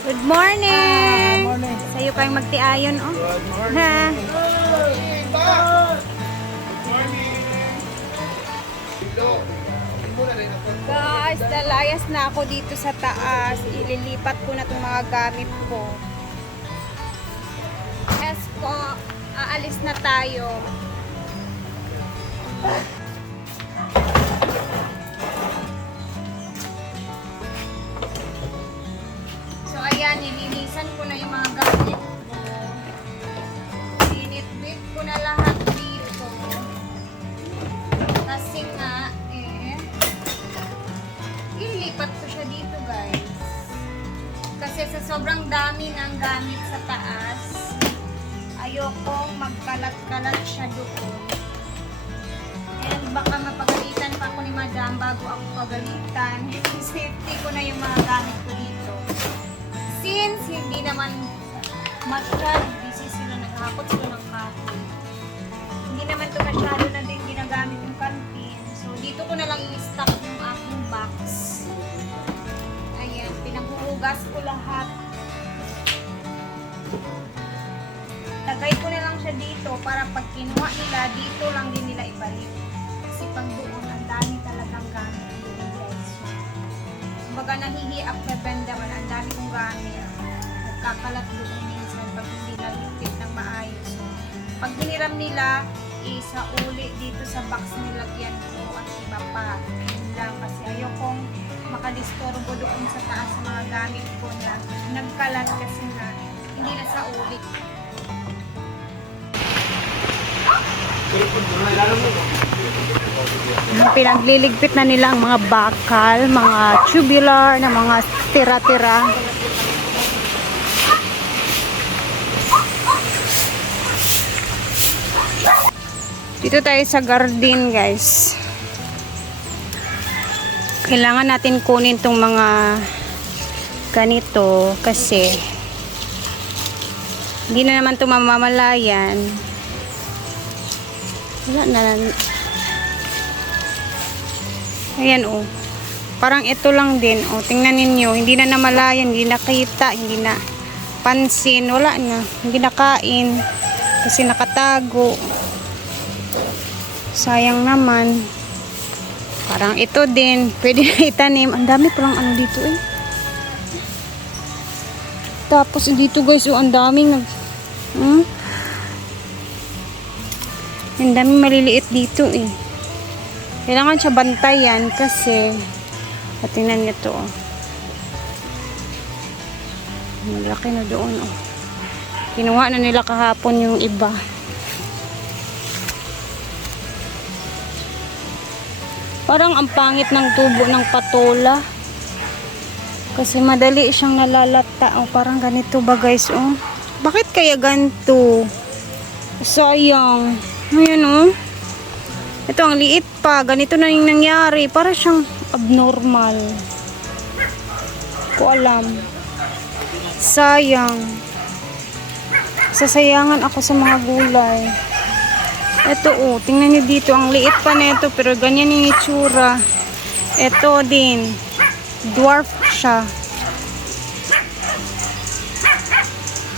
Good morning! Ah, morning. Sa'yo kayong magtiayon, oh. Good Ha? Guys, lalayas na ako dito sa taas. Ililipat ko na itong mga gamit ko. Yes po, aalis na tayo. Sa sobrang dami ng gamit sa taas, ayokong magkalat-kalat siya doon. And baka mapagalitan pa ako ni madam bago ako pagalitan. Safety ko na yung mga gamit ko dito. Since hindi naman masyado busy sila, naghahakot sila ng kahoy. Hindi naman to masyado na din ginagamit yung canteen. So, dito ko na lang i-stock yung aking box. Pinaghuhugas ko lahat. Lagay ko na lang siya dito para pag kinuha nila, dito lang din nila ibalik. Kasi pag doon, ang dami talagang gamit doon guys. Kumbaga nahihiap na banda man, ang dami kong gamit. Nagkakalat doon minsan pag hindi naligpit ng maayos. So, pag hiniram nila, isa uli dito sa box nilagyan ko at iba pa. Yun lang kasi ayokong makadisturbo doon sa taas sa mga gamit ko na nagkalat kasi nga hindi na sa uli. Pinagliligpit na nila ang mga bakal, mga tubular, na mga tira-tira. Dito tayo sa garden, guys. Kailangan natin kunin tong mga ganito kasi hindi na naman ito mamamalayan. Wala na. Ayan oh. Parang ito lang din. Oh, tingnan ninyo. Hindi na namalayan, hindi nakita, hindi na pansin. Wala na. Hindi nakain. Kasi nakatago. Sayang naman. Parang ito din. Pwede na itanim. Ang dami palang ano dito eh. Tapos dito guys, oh, ang daming nag... Hmm? Ang daming maliliit dito eh. Kailangan siya bantayan kasi o, tingnan niyo to. oh. Malaki na doon oh. Kinuha na nila kahapon yung iba. Parang ang pangit ng tubo ng patola. Kasi madali siyang nalalata. Oh, parang ganito ba guys oh. Bakit kaya ganito? Sayang. Ayan oh. Ito ang liit pa. Ganito na yung nangyari. Para siyang abnormal. Ko alam. Sayang. Sasayangan ako sa mga gulay. Ito oh, tingnan niyo dito. Ang liit pa nito pero ganyan yung itsura. Ito din. Dwarf siya.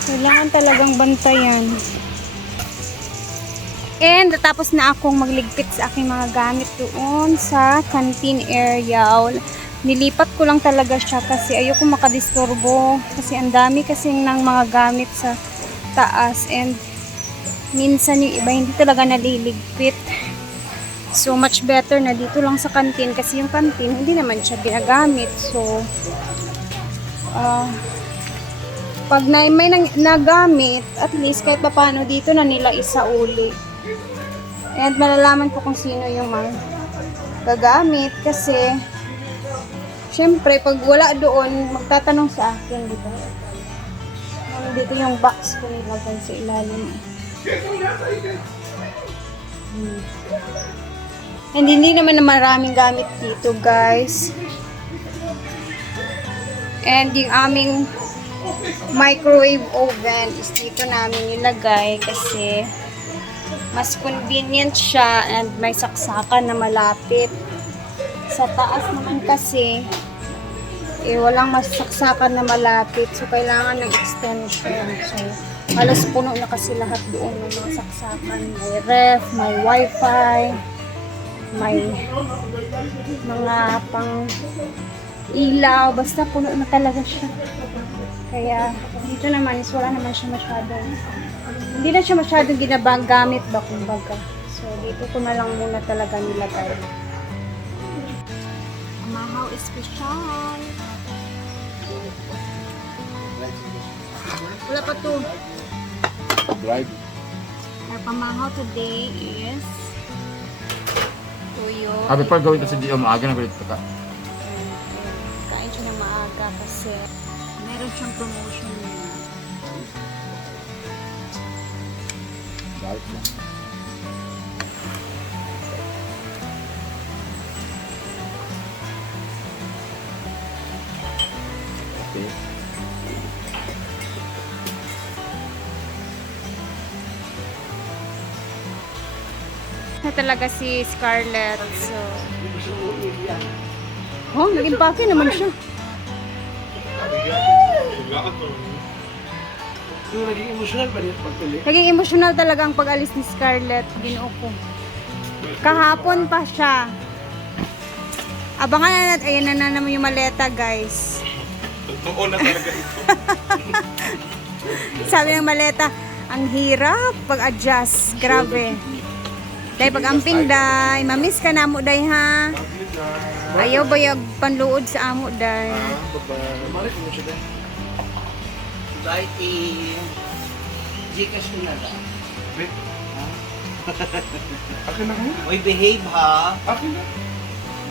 Kailangan talagang bantayan. And tapos na akong magligpit sa aking mga gamit doon sa canteen area. Nilipat ko lang talaga siya kasi ayoko makadisturbo. Kasi ang dami kasi ng mga gamit sa taas. And minsan yung iba hindi talaga naliligpit. So much better na dito lang sa canteen kasi yung canteen hindi naman siya ginagamit. So ah pag na, may nang, nagamit, at least kahit paano dito na nila isauli. And malalaman ko kung sino yung mga gagamit kasi syempre pag wala doon, magtatanong sa akin, di ba? Dito yung box ko nilagay sa ilalim. Hmm. And hindi naman na maraming gamit dito, guys. And yung aming microwave oven is dito namin nilagay kasi mas convenient siya and may saksakan na malapit. Sa taas naman kasi eh walang masaksakan na malapit. So, kailangan ng extension. So, halos puno na kasi lahat doon ng mga saksakan. May ref, may wifi, may mga pang ilaw. Basta puno na talaga siya. Kaya, dito naman is wala naman siya masyadong hindi na siya masyadong ginagamit ba kumbaga. So, dito ko na lang muna talaga nilagay. Mahaw special. Wala pa to. Drive. Our pamahaw today is tuyo. Ah, before gawin kasi di maaga na kulit ka. Kain siya ng maaga kasi meron siyang promotion niya. Drive lang. Okay. Talaga si Scarlett. So, oh, naging pake naman siya. Yung naging emotional ba niya pagpili? Naging emotional talaga ang pag-alis ni Scarlett. Ginoo ko. Kahapon pa siya. Abangan na natin. Ayan na, na naman yung maleta, guys. Totoo na talaga ito. Sabi ng maleta, ang hirap pag-adjust. Grabe. Dahil pag amping day, mamiss ka na mo day ha. Ayaw ba yung panluod sa amo day? Mo. Dahil i- Gcash mo na lang. Akin na kayo? Uy, behave ha. Akin na.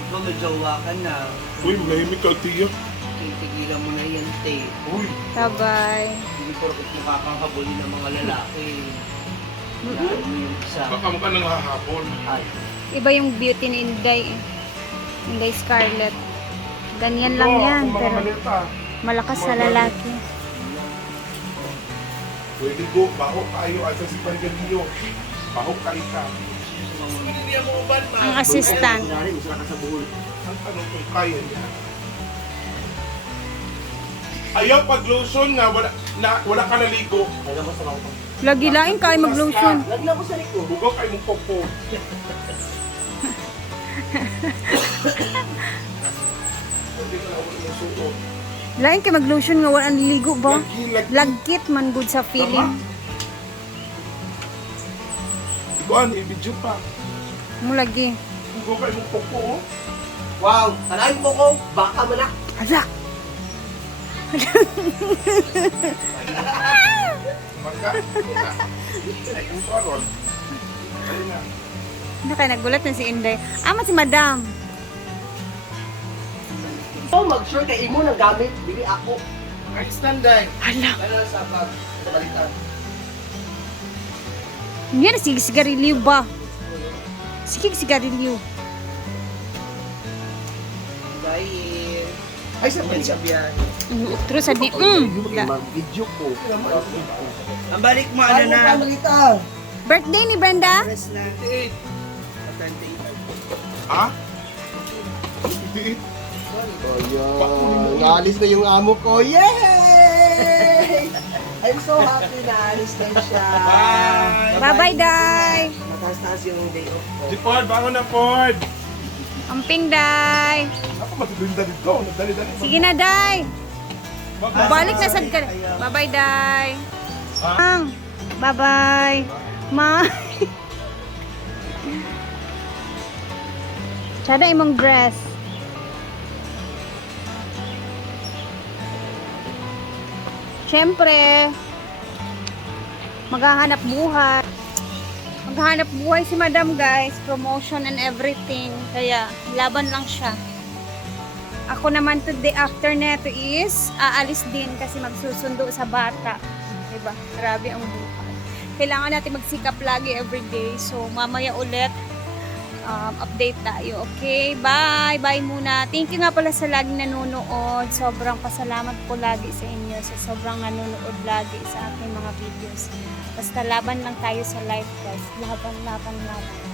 Ikaw may jowa ka na. Uy, mahimik ka, tiyak. Tigilan mo na yan, te. Uy, Sabay. Hindi ko rin nakakakabuli ng mga lalaki. Mo yung isa. baka mo ka nang hahapon. Ay, Iba yung beauty ni Inday. Inday Scarlett. Ganyan lang Ito, yan. kung mga Pero maleta. malakas sa lalaki. Pwede go, baho kayo. Asa si Paniganillo. Baho kayo ka. Ang assistant. Ang tanong kung kaya niya. Ayaw pag lotion na wala, na wala ka naligo. Lagi lain ka ay mag-lotion. lagla ko sa likod. Bugaw kayo mong popo. Lain kay mag-lotion nga wala ligo ba? Lagi, lagi. Lagkit man good sa feeling. Ikuan, i-video pa. Mo lagi. Bugaw kayo mong popo. oh. Wow, tanayin mo ko. Baka mo na. Hala. Ano kaya nagulat na si Inday. Ama si Madam. Oh, mag-sure kay imo ng gamit. Bili ako. Ay, standard. Hala. Kaya na sa pag sa balitan. Yan sige sigarilyo ba? Sige sigarilyo. Dahil... Ay, sa Yan sa biyahe. Mm, Utro sa di. Mm. Video ko. Ang balik mo ano na? Birthday ni Brenda? 28. 28. Ha? 28. Ayan, naalis na yung amo ko. Yay! I'm so happy na alis na siya. Bye-bye, Day. Mataas-taas yung day off ko. Si Ford, bangon na Ford. Amping, Day. Ako matutulong dito. Dali-dali. Sige na, Day. Balik na sad ka. Bye-bye, Day. Ang. Bye-bye. Ma. Tsada imong dress. Siyempre, maghahanap buhay. Maghahanap buhay si madam guys. Promotion and everything. Kaya, laban lang siya. Ako naman today after neto is aalis din kasi magsusundo sa bata. Diba? Grabe ang buhay. Kailangan natin magsikap lagi everyday. So, mamaya ulit um, update tayo. Okay? Bye! Bye muna. Thank you nga pala sa laging nanonood. Sobrang pasalamat po lagi sa inyo sa sobrang nanonood lagi sa aking mga videos. Basta laban lang tayo sa life guys. Laban, laban, laban.